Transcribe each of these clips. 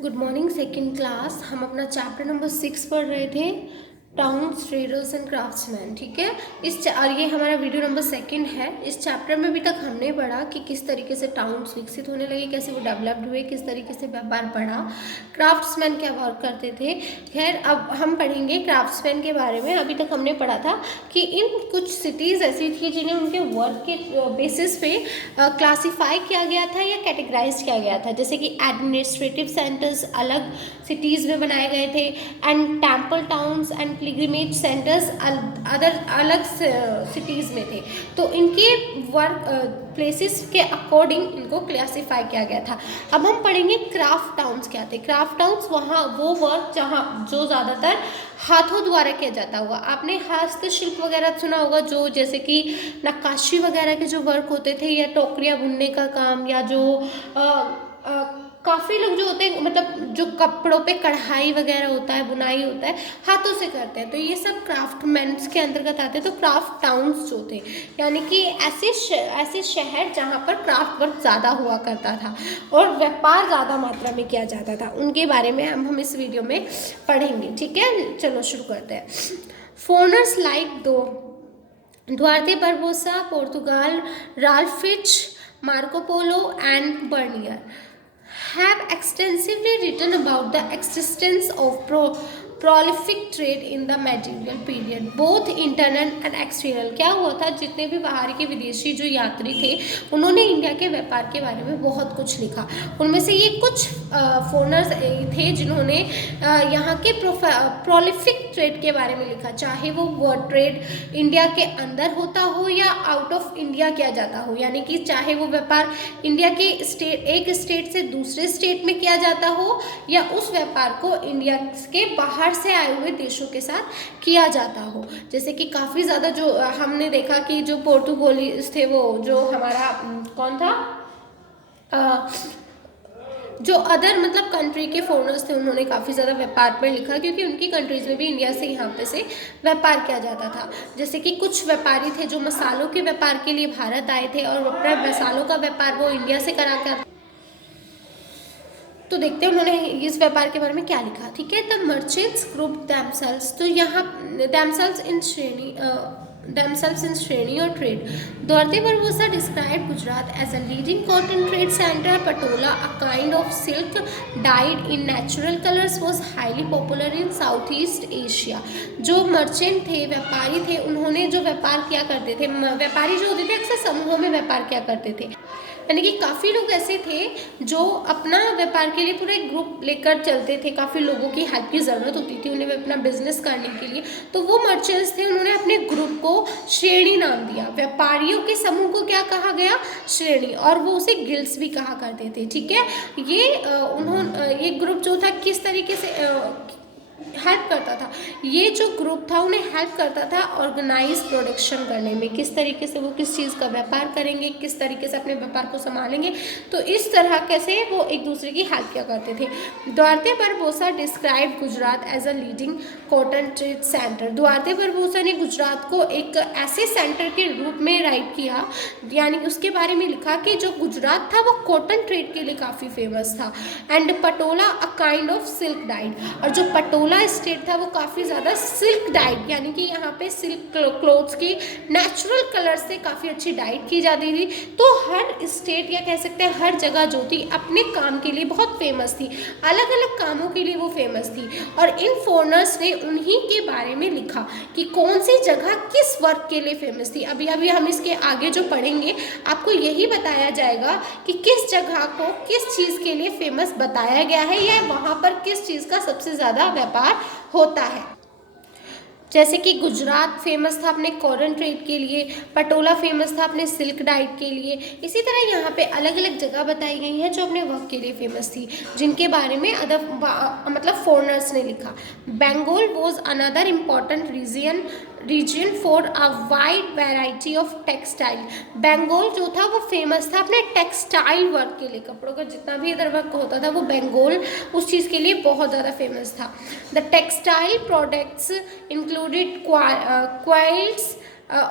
Good morning second class. हम अपना chapter number 6 पढ़ रहे थे, टाउन्स, ट्रेडर्स एंड क्राफ्ट्समैन। ठीक है, और ये हमारा वीडियो नंबर सेकंड है। इस चैप्टर में अभी तक हमने पढ़ा कि किस तरीके से टाउन्स विकसित होने लगे, कैसे वो डेवलप्ड हुए, किस तरीके से व्यापार बढ़ा, क्राफ्ट्समैन क्या वर्क करते थे। खैर, अब हम पढ़ेंगे क्राफ्ट्समैन के बारे में। अभी तक हमने पढ़ा था कि इन कुछ सिटीज़ ऐसी थी जिन्हें उनके वर्क के बेसिस पे क्लासीफाई किया गया था या कैटेगराइज किया गया था। जैसे कि एडमिनिस्ट्रेटिव सेंटर्स अलग सिटीज़ में बनाए गए थे, and temple towns and pilgrimage centres other अलग सिटीज़ में थे। तो इनके वर्क प्लेसेस के अकॉर्डिंग इनको क्लासीफाई किया गया था। अब हम पढ़ेंगे क्राफ्ट टाउन्स क्या थे। क्राफ्ट टाउन्स वहाँ वो वर्क जहाँ जो ज़्यादातर हाथों द्वारा किया जाता होगा। आपने हस्तशिल्प वगैरह सुना होगा, जो जैसे कि नक्काशी वगैरह के जो वर्क होते थे, या टोकरियाँ बुनने का काम, या जो काफ़ी लोग जो होते हैं, मतलब जो कपड़ों पे कढ़ाई वगैरह होता है, बुनाई होता है, हाथों से करते हैं, तो ये सब क्राफ्टमैन्स के अंतर्गत आते हैं। तो क्राफ्ट टाउन्स जो थे, यानी कि ऐसे शहर जहाँ पर क्राफ्ट वर्क ज़्यादा हुआ करता था और व्यापार ज़्यादा मात्रा में किया जाता था, उनके बारे में हम इस वीडियो में पढ़ेंगे। ठीक है, चलो शुरू करते हैं। Foreigners like Duarte Barbosa, Portugal, Ralph Fitch, Marco Polo and Bernier have extensively written about the existence of prolific trade in the medieval period, both internal and external। क्या हुआ था, जितने भी बाहर के विदेशी जो यात्री थे, उन्होंने इंडिया के व्यापार के बारे में बहुत कुछ लिखा। उनमें से ये कुछ फोनर्स थे जिन्होंने यहाँ के प्रोलिफिक ट्रेड के बारे में लिखा, चाहे वो ट्रेड इंडिया के अंदर होता हो या आउट ऑफ इंडिया किया जाता हो, यानी कि चाहे वो व्यापार इंडिया के एक स्टेट से दूसरे स्टेट में किया जाता हो, या उस व्यापार को इंडिया के बाहर से आए हुए देशों के साथ किया जाता हो। जैसे कि काफ़ी ज़्यादा जो हमने देखा कि जो पोर्तुगीज थे, वो जो हमारा कौन था, जो अदर मतलब कंट्री के फॉरेनर्स थे, उन्होंने काफ़ी ज़्यादा व्यापार पर लिखा, क्योंकि उनकी कंट्रीज़ में भी इंडिया से यहाँ पे से व्यापार किया जाता था। जैसे कि कुछ व्यापारी थे जो मसालों के व्यापार के लिए भारत आए थे, और अपना मसालों का व्यापार वो इंडिया से करा कर। तो देखते हैं उन्होंने इस व्यापार के बारे में क्या लिखा। ठीक है, द मर्चेंट्स ग्रुप themselves, तो यहाँ themselves in श्रेणी और trade. Duarte Barbosa described Gujarat as a leading cotton trade center. Patola, a kind of silk dyed in natural colors, was highly popular in Southeast Asia। जो merchant थे, व्यापारी थे, उन्होंने जो व्यापार किया करते थे, व्यापारी जो होते थे अक्सर समूहों में व्यापार किया करते थे, यानी कि काफ़ी लोग ऐसे थे जो अपना व्यापार के लिए पूरा एक ग्रुप लेकर चलते थे। काफ़ी लोगों की हेल्प की ज़रूरत होती थी उन्हें अपना बिजनेस करने के लिए, तो वो मर्चेंट्स थे, उन्होंने अपने ग्रुप को श्रेणी नाम दिया। व्यापारियों के समूह को क्या कहा गया, श्रेणी, और वो उसे गिल्ड्स भी कहा करते थे। ठीक है, ये ग्रुप जो था किस तरीके से हेल्प करता था, ये जो ग्रुप था उन्हें हेल्प करता था ऑर्गेनाइज प्रोडक्शन करने में, किस तरीके से वो किस चीज़ का व्यापार करेंगे, किस तरीके से अपने व्यापार को संभालेंगे, तो इस तरह कैसे वो एक दूसरे की हेल्प किया करते थे। Duarte Barbosa describe Gujarat as a leading cotton trade centre. Duarte Barbosa ने गुजरात को एक ऐसे सेंटर के रूप में राइट किया, यानी उसके बारे में लिखा कि जो गुजरात था वो कॉटन ट्रेड के लिए काफ़ी फेमस था। And Patola, a kind of silk died, और जो पटोला स्टेट था वो काफ़ी ज़्यादा सिल्क डाइड, यानी कि यहाँ पे सिल्क क्लोथ्स की नेचुरल कलर से काफ़ी अच्छी डाइड की जाती थी। तो हर स्टेट या कह सकते हैं हर जगह जो थी अपने काम के लिए बहुत फेमस थी, अलग अलग कामों के लिए वो फेमस थी, और इन फॉरेनर्स ने उन्हीं के बारे में लिखा कि कौन सी जगह किस वर्क के लिए फेमस थी। अभी अभी हम इसके आगे जो पढ़ेंगे आपको यही बताया जाएगा कि किस जगह को किस चीज़ के लिए फेमस बताया गया है, या वहाँ पर किस चीज़ का सबसे ज़्यादा व्यापार होता है। जैसे कि गुजरात फेमस था अपने कॉटन ट्रेड के लिए, पटोला फेमस था अपने सिल्क डाइट के लिए। इसी तरह यहाँ पे अलग अलग जगह बताई गई हैं जो अपने वर्क के लिए फेमस थी, जिनके बारे में मतलब फॉरेनर्स ने लिखा। Bengal was another important region for a wide variety of textile. Bengal जो था वो फेमस था अपने टेक्सटाइल वर्क के लिए, कपड़ों का जितना भी इधर वर्क होता था वो बंगाल उस चीज़ के लिए बहुत ज़्यादा फेमस था। The textile products included quilts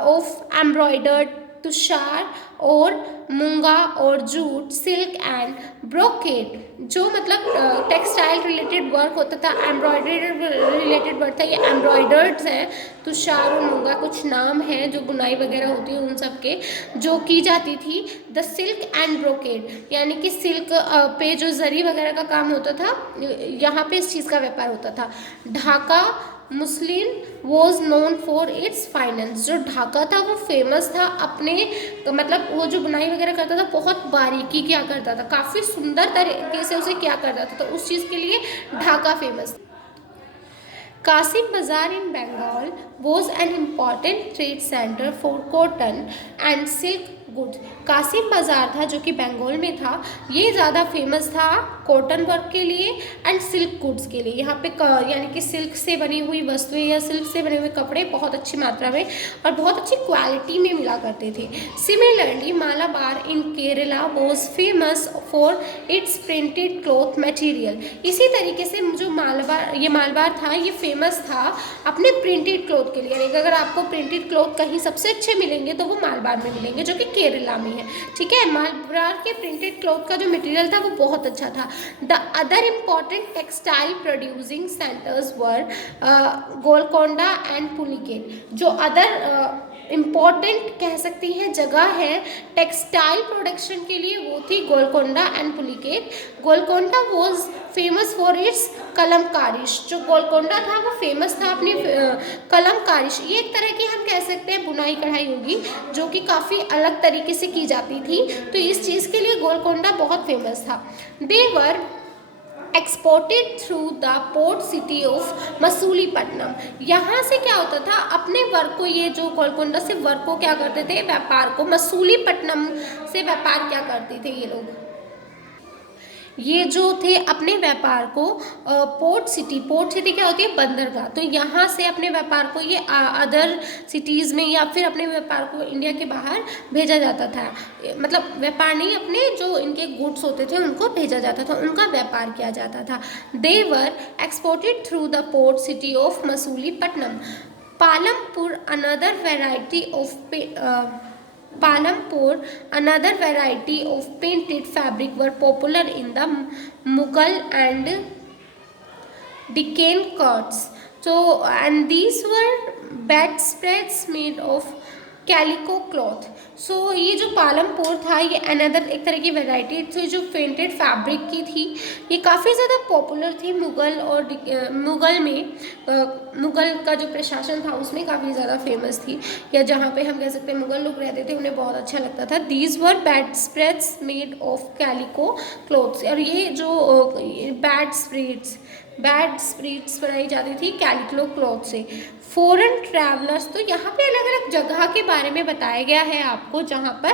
of embroidered Tushar और मूंगा और जूट, सिल्क एंड ब्रोकेड, जो मतलब टेक्सटाइल रिलेटेड वर्क होता था, एम्ब्रॉयडरी रिलेटेड वर्क था, ये एम्ब्रॉयडर्ड्स हैं। तुषार और मूंगा कुछ नाम हैं जो बुनाई वगैरह होती है उन सब के, जो की जाती थी। द सिल्क एंड ब्रोकेड, यानी कि सिल्क पे जो जरी वगैरह का काम होता था, यहाँ पे इस चीज़ का व्यापार होता था। Dhaka muslin was known for its fineness, जो ढाका था वो फेमस था अपने मतलब वो जो बुनाई वगैरह करता था बहुत बारीकी क्या करता था, काफ़ी सुंदर तरीके से उसे क्या करता था, तो उस चीज़ के लिए Dhaka famous. Kasim Bazar in Bengal was an important trade center for cotton and silk goods. Kasim Bazar था जो कि बंगाल में था, ये ज़्यादा फेमस था कॉटन वर्क के लिए एंड सिल्क गुड्स के लिए। यहाँ पे यानी कि सिल्क से बनी हुई वस्तुएं या सिल्क से बने हुए कपड़े बहुत अच्छी मात्रा में और बहुत अच्छी क्वालिटी में मिला करते थे। Similarly Malabar in Kerala was famous for it's printed cloth material. इसी तरीके से जो मालाबार था ये फेमस था अपने प्रिंटेड क्लॉथ के लिए, यानी कि अगर आपको प्रिंटेड क्लॉथ कहीं सबसे अच्छे मिलेंगे तो वो मालाबार में मिलेंगे जो कि केरला में है। ठीक है, मालाबार के प्रिंटेड क्लॉथ का जो मटेरियल था वो बहुत अच्छा था। The other important textile producing centres were Golconda and Pulicat. जो अदर इम्पॉर्टेंट कह सकती हैं जगह है टेक्सटाइल प्रोडक्शन के लिए वो थी Golconda and Pulicat. Golconda was famous for its kalamkaris, जो गोलकोंडा था वो फेमस था अपनी कलमकारिश। ये एक तरह की हम कह सकते हैं बुनाई कढ़ाई होगी जो कि काफ़ी अलग तरीके से की जाती थी, तो इस चीज़ के लिए गोलकोंडा बहुत फेमस था। They were exported through the port city of Masulipatnam. यहाँ से क्या होता था अपने वर्क को, ये जो गोलकोंडा से वर्क को क्या करते थे, व्यापार को मसूलीपट्टनम से व्यापार क्या करते थे ये लोग, ये जो थे अपने व्यापार को पोर्ट सिटी क्या होती है, बंदरगाह, तो यहाँ से अपने व्यापार को ये अदर सिटीज़ में या फिर अपने व्यापार को इंडिया के बाहर भेजा जाता था। मतलब व्यापार नहीं, अपने जो इनके गुड्स होते थे उनको भेजा जाता था, उनका व्यापार किया जाता था। They were exported through the port city of Masulipatnam. Palampur another variety of Palampur, another variety of painted fabric were popular in the Mughal and Deccan courts. So, and these were bedspreads made of calico cloth. So ये जो पालमपुर था ये another एक तरह की variety थी जो painted fabric की थी, ये काफ़ी ज़्यादा पॉपुलर थी मुग़ल में, मुग़ल का जो प्रशासन था उसमें काफ़ी ज़्यादा फेमस थी, या जहाँ पे हम कह सकते हैं मुग़ल लोग रहते थे उन्हें बहुत अच्छा लगता था। These were bed spreads made of calico clothes, और ये जो बेड स्प्रेड्स बनाई जाती थी कैलिको क्लॉथ से। फॉरेन ट्रैवलर्स, तो यहाँ पे अलग अलग जगह के बारे में बताया गया है आपको, जहाँ पर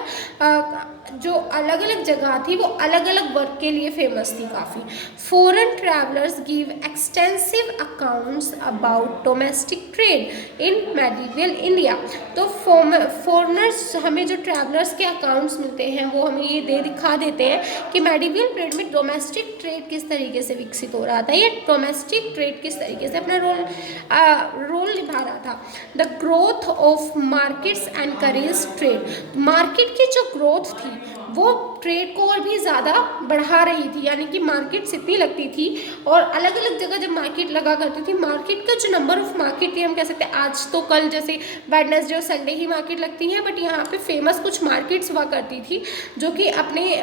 जो अलग अलग जगह थी वो अलग अलग वर्क के लिए फेमस थी काफ़ी। Foreign travellers give extensive accounts about domestic trade in medieval India. तो फॉरेनर्स, हमें जो ट्रैवलर्स के अकाउंट्स मिलते हैं वो हमें ये दिखा देते हैं कि मेडिवल पीरियड में डोमेस्टिक ट्रेड किस तरीके से विकसित हो रहा था, ये डोमेस्टिक ट्रेड किस तरीके से अपना रोल निभा रहा था। The growth of markets encourage trade, market की जो ग्रोथ थी वो ट्रेड को और भी ज़्यादा बढ़ा रही थी, यानी कि मार्केट्स इतनी लगती थी और अलग अलग जगह जब मार्केट लगा करती थी, मार्केट का जो नंबर ऑफ मार्केट थी हम कह सकते हैं आज तो कल जैसे वेडनेसडे और संडे ही मार्केट लगती हैं, बट यहाँ पे फेमस कुछ मार्केट्स हुआ करती थी जो कि अपने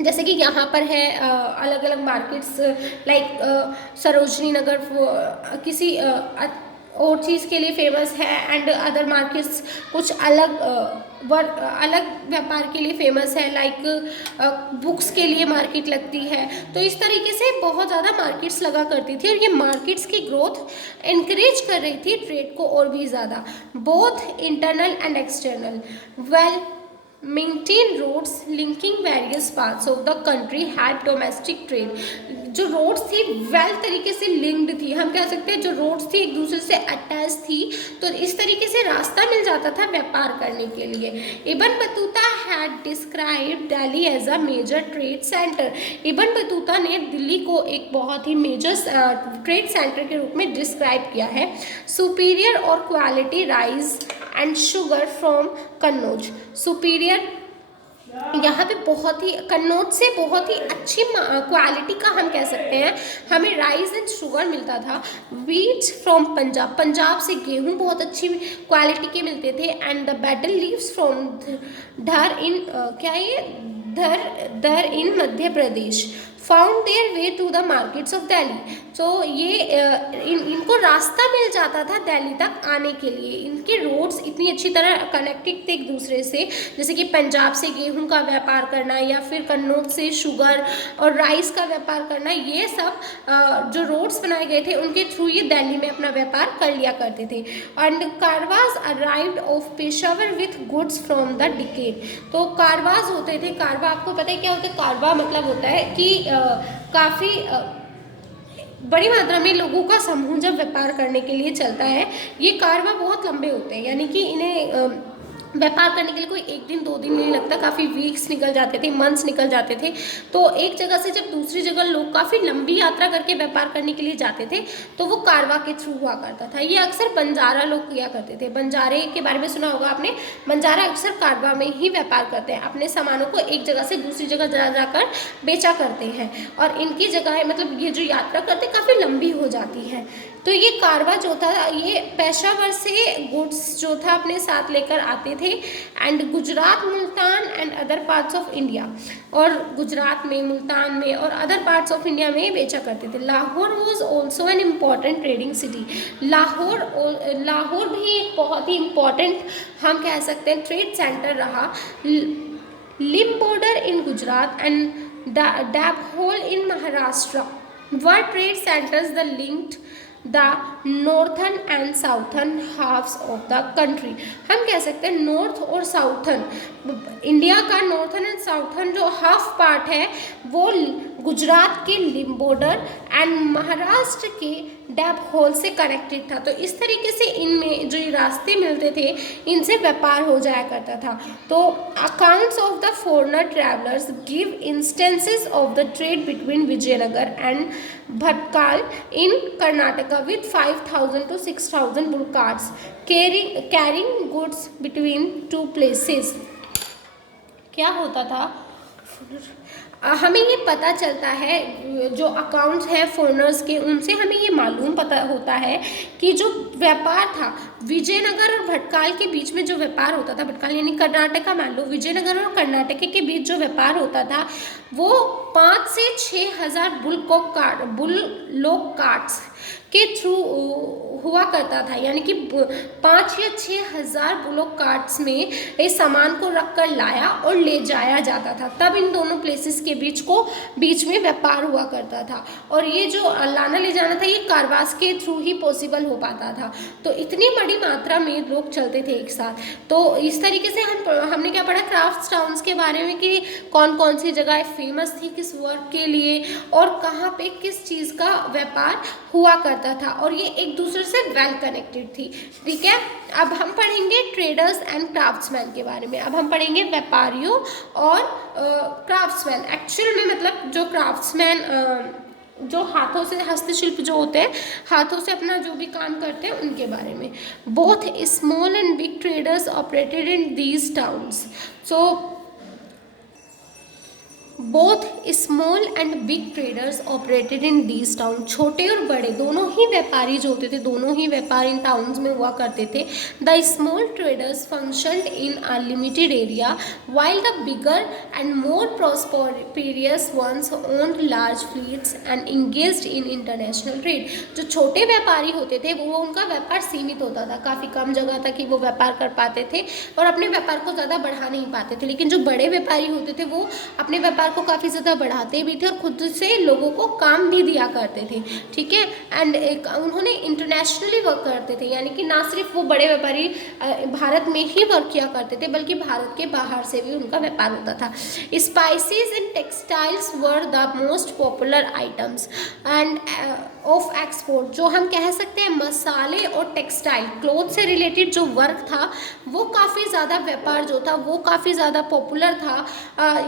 जैसे कि यहाँ पर है अलग अलग मार्केट्स लाइक सरोजनी नगर किसी और चीज़ के लिए फेमस है, एंड अदर मार्केट्स कुछ अलग अलग व्यापार के लिए फेमस है, लाइक बुक्स के लिए मार्केट लगती है। तो इस तरीके से बहुत ज़्यादा मार्केट्स लगा करती थी और ये मार्केट्स की ग्रोथ इनक्रेज कर रही थी ट्रेड को और भी ज़्यादा, both internal and external. Well maintain roads linking various parts of the country had domestic trade. जो रोड्स थी वेल तरीके से लिंक्ड थी, हम कह सकते हैं जो रोड्स थी एक दूसरे से अटैच थी, तो इस तरीके से रास्ता मिल जाता था व्यापार करने के लिए। Ibn Battuta had described Delhi as a major trade centre. Ibn Battuta ने दिल्ली को एक बहुत ही मेजर ट्रेड सेंटर के रूप में डिस्क्राइब किया है। सुपीरियर और quality rice and sugar from Kannauj. Superior, यहाँ पे बहुत ही कन्नौज से बहुत ही अच्छी क्वालिटी का हम कह सकते हैं हमें राइस एंड शुगर मिलता था। वीट्स फ्रॉम पंजाब, पंजाब से गेहूँ बहुत अच्छी क्वालिटी के मिलते थे। And the betel leaves from Dhar in क्या ये Dhar in Madhya Pradesh found their way to the markets of Delhi. तो ये इनको रास्ता मिल जाता था दिल्ली तक आने के लिए। इनके रोड्स इतनी अच्छी तरह कनेक्टेड थे एक दूसरे से, जैसे कि पंजाब से गेहूं का व्यापार करना या फिर कन्नौज से शुगर और राइस का व्यापार करना, ये सब जो रोड्स बनाए गए थे उनके थ्रू ये दिल्ली में अपना व्यापार कर लिया करते थे। And caravans arrived of Peshawar with goods from the decade. तो कारवाज होते थे, कारवा आपको पता है क्या होता है? कारवा मतलब होता है कि काफ़ी बड़ी मात्रा में लोगों का समूह जब व्यापार करने के लिए चलता है। ये कारवा बहुत लंबे होते हैं, यानी कि इन्हें व्यापार करने के लिए कोई एक दिन 2 दिन नहीं लगता, काफ़ी वीक्स निकल जाते थे, मंथ्स निकल जाते थे। तो एक जगह से जब दूसरी जगह लोग काफ़ी लंबी यात्रा करके व्यापार करने के लिए जाते थे तो वो कारवा के थ्रू हुआ करता था। ये अक्सर बंजारा लोग किया करते थे। बंजारे के बारे में सुना होगा आपने। बंजारा अक्सर कारवा में ही व्यापार करते हैं, अपने सामानों को एक जगह से दूसरी जगह जाकर बेचा करते हैं। और इनकी जगह मतलब ये जो यात्रा करते काफ़ी लंबी हो जाती है। तो ये कारवा जो था ये पेशावर से गुड्स जो था अपने साथ लेकर आते थे। And Gujarat, Multan and other parts of India, और गुजरात में, मुल्तान में और अदर पार्ट्स ऑफ इंडिया में बेचा करते थे। Lahore was also an important trading city. Lahore भी एक बहुत ही इम्पॉर्टेंट हम कह सकते हैं ट्रेड सेंटर रहा। Lim border in Gujarat and Dabhol in Maharashtra were trade centres the linked the northern and southern halves of the country. हम कह सकते हैं नॉर्थ और साउथर्न, इंडिया का नॉर्थन एंड साउथर्न जो हाफ पार्ट है वो गुजरात के लिम बॉर्डर एंड महाराष्ट्र के डैबहोल से कनेक्टेड था। तो इस तरीके से इनमें जो ये रास्ते मिलते थे इनसे व्यापार हो जाया करता था। तो accounts of the foreigner travellers give instances of the trade between Vijayanagar and Bhatkal in Karnataka with 5,000 to 6,000 bull carts carrying goods between 2 places। क्या होता था? हमें ये पता चलता है, जो अकाउंट्स हैं फॉरेनर्स के उनसे हमें ये मालूम पता होता है कि जो व्यापार था विजयनगर और भटकाल के बीच में, जो व्यापार होता था, भटकाल यानी कर्नाटका मान लो, विजयनगर और कर्नाटक के बीच जो व्यापार होता था वो 5 से 6,000 बुल कार्ट्स के थ्रू हुआ करता था। यानी कि 5 या 6,000 बुलोक कार्ट्स में इस सामान को रख कर लाया और ले जाया जाता था, तब इन दोनों प्लेसेस के बीच में व्यापार हुआ करता था। और ये जो लाना ले जाना था ये कारवास के थ्रू ही पॉसिबल हो पाता था। तो इतनी बड़ी मात्रा में लोग चलते थे एक साथ। तो इस तरीके से हमने क्या पढ़ा क्राफ्ट टाउन्स के बारे में कि कौन कौन सी जगह फेमस थी किस वर्क के लिए और कहाँ पे किस चीज़ का व्यापार हुआ करता था, और ये एक दूसरे से वेल कनेक्टेड थी। ठीक है, अब हम पढ़ेंगे ट्रेडर्स एंड क्राफ्ट्समैन के बारे में। अब हम पढ़ेंगे व्यापारियों और क्राफ्ट्समैन। एक्चुअल में मतलब जो क्राफ्ट्समैन जो हाथों से हस्तशिल्प जो होते हैं, हाथों से अपना जो भी काम करते हैं उनके बारे में। Both small and big traders operated in these towns. So both small and big traders operated in these town. छोटे और बड़े दोनों ही व्यापारी जो होते थे, दोनों ही व्यापार इन टाउन्स में हुआ करते थे। The small traders functioned in a limited area while the bigger and more prosperous ones owned large fleets and engaged in international trade. जो छोटे व्यापारी होते थे वो उनका व्यापार सीमित होता था, काफ़ी कम जगह तक ही वो व्यापार कर पाते थे और अपने व्यापार को ज़्यादा बढ़ा नहीं पाते थे। लेकिन जो बड़े व्यापारी होते थे वो अपने व्यापार को काफ़ी ज़्यादा बढ़ाते भी थे और खुद से लोगों को काम भी दिया करते थे। ठीक है, एंड उन्होंने इंटरनेशनली वर्क करते थे, यानी कि ना सिर्फ वो बड़े व्यापारी भारत में ही वर्क किया करते थे बल्कि भारत के बाहर से भी उनका व्यापार होता था। Spices and textiles were the most popular items end of export. जो हम कह सकते हैं मसाले और टेक्सटाइल, क्लोथ से रिलेटेड जो वर्क था वो काफ़ी ज़्यादा व्यापार जो था वो काफ़ी ज़्यादा पॉपुलर था।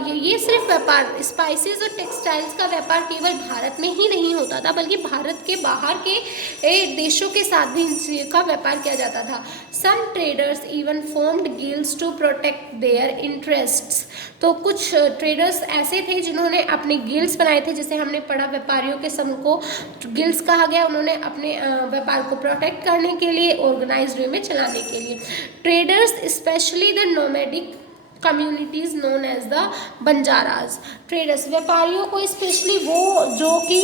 ये सिर्फ व्यापार व्यापार स्पाइसेस और टेक्सटाइल्स का व्यापार केवल भारत में ही नहीं होता था, बल्कि भारत के बाहर के देशों के साथ भी इनका व्यापार किया जाता था। Some traders even formed guilds to protect their interests. तो कुछ ट्रेडर्स ऐसे थे जिन्होंने अपने गिल्ड्स बनाए थे, जैसे हमने पढ़ा व्यापारियों के समूह को गिल्ड्स कहा गया। उन्होंने अपने व्यापार को प्रोटेक्ट करने के लिए, ऑर्गेनाइज्ड वे में चलाने के लिए। Traders specially the nomadic communities known as the Banjaras. Traders व्यापारियों को स्पेशली वो जो कि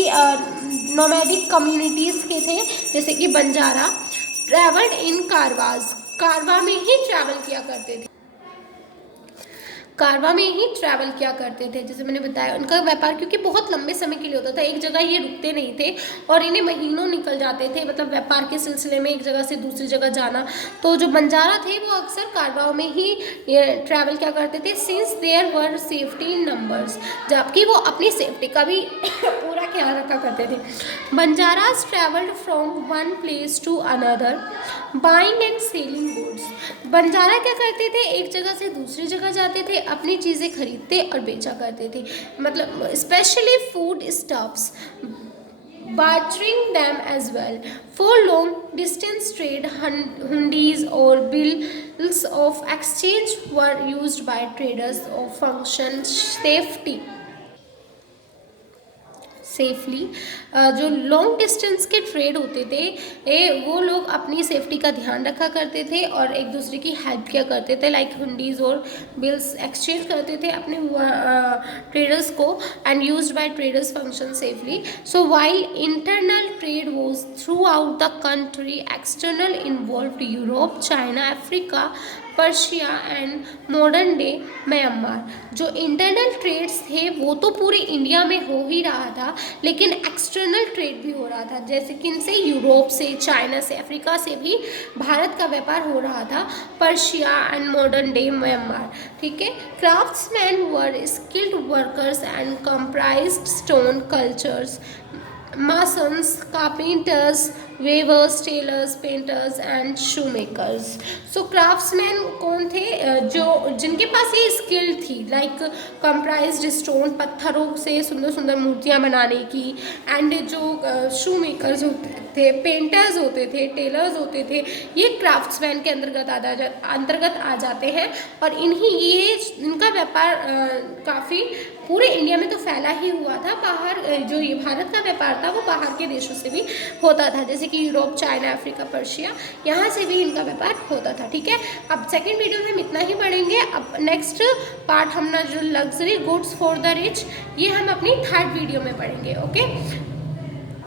नोमैडिक कम्युनिटीज़ के थे, जैसे कि बंजारा, ट्रैवल्ड इन कारवाज, कारवा में ही ट्रैवल किया करते थे, कारवा में ही ट्रैवल किया करते थे। जैसे मैंने बताया उनका व्यापार क्योंकि बहुत लंबे समय के लिए होता था, एक जगह ये रुकते नहीं थे और इन्हें महीनों निकल जाते थे, मतलब व्यापार के सिलसिले में एक जगह से दूसरी जगह जाना। तो जो बंजारा थे वो अक्सर कारवाओं में ही ट्रैवल किया करते थे। Since there were safety in numbers, जबकि वो अपनी सेफ्टी का भी पूरा ख्याल रखा करते थे। Banjaras travelled from one place to another buying and selling goods. Banjara क्या करते थे, एक जगह से दूसरी जगह जाते थे, अपनी चीज़ें खरीदते और बेचा करते थे, मतलब specially food stuffs, bartering them as well. For long distance trade, hundis or bills of exchange were used by traders of function safely. जो लॉन्ग डिस्टेंस के ट्रेड होते थे वो लोग अपनी सेफ्टी का ध्यान रखा करते थे और एक दूसरे की हेल्प किया करते थे, लाइक हुंडीज और बिल्स एक्सचेंज करते थे अपने ट्रेडर्स को, and used by traders function safely. So while internal trade was through out the country, external involved Europe, China, Africa, Persia and modern day Myanmar. जो इंटरनल ट्रेड्स थे वो तो पूरे इंडिया में हो ही रहा था, लेकिन एक्सटर्नल ट्रेड भी हो रहा था, जैसे कि इनसे यूरोप से, चाइना से, अफ्रीका से भी भारत का व्यापार हो रहा था, Persia and modern day Myanmar. ठीक है। Craftsman were skilled workers and comprised stone cultures, masons, carpenters, weavers, tailors, painters and shoemakers. So craftsmen कौन थे, जो जिनके पास ये स्किल थी, लाइक कंप्राइज्ड स्टोन, पत्थरों से सुंदर सुंदर मूर्तियाँ बनाने की, एंड जो शू मेकर्स होते थे, पेंटर्स होते थे, टेलर्स होते थे, ये क्राफ्ट्समैन के अंतर्गत आ जाते हैं। और इनका व्यापार काफ़ी पूरे इंडिया में तो फैला ही हुआ था, बाहर जो ये भारत का व्यापार था वो बाहर के देशों से भी होता था, जैसे कि यूरोप, चाइना, अफ्रीका, पर्शिया, यहाँ से भी इनका व्यापार होता था। ठीक है। अब सेकंड वीडियो में हम इतना ही पढ़ेंगे। अब नेक्स्ट पार्ट हमने जो luxury goods for the rich, ये हम अपनी थर्ड वीडियो में पढ़ेंगे। ओके।